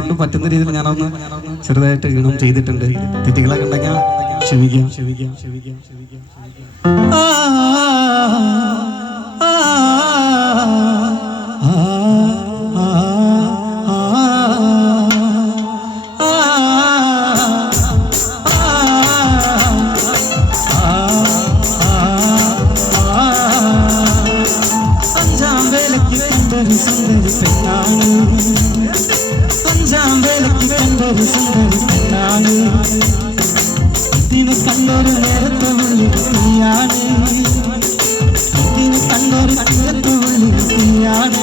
കൊണ്ട് പറ്റുന്ന രീതിയിൽ ഞാനൊന്ന് ചെറുതായിട്ട് ഈണം ചെയ്തിട്ടുണ്ട്. തെറ്റുകളൊക്കെ ഉണ്ടെങ്കിൽ ക്ഷമിക്കാം. അഞ്ചാം വേലയ്ക്ക് കണ്ടൊരു സുന്ദരി പെണ്ണാണ്, ഇതിനെ കണ്ടൊരു നേരത്തെ ഉള്ളിൽ തീയാണ്, ഇതിനെ കണ്ടൊരു നേരത്തെ ഉള്ളിൽ തീയാണ്.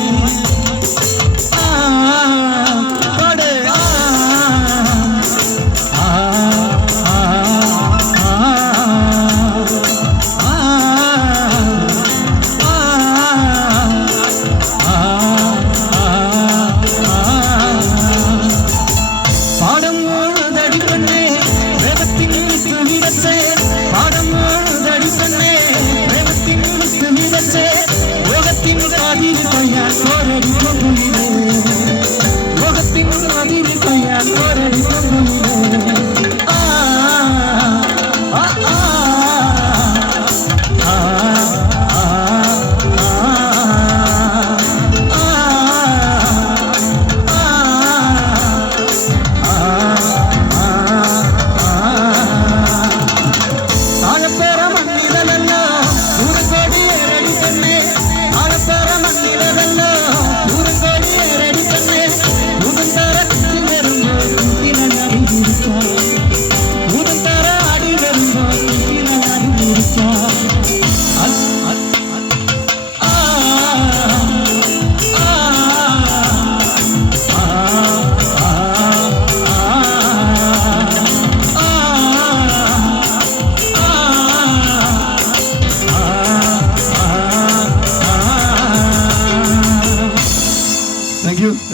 Thank you.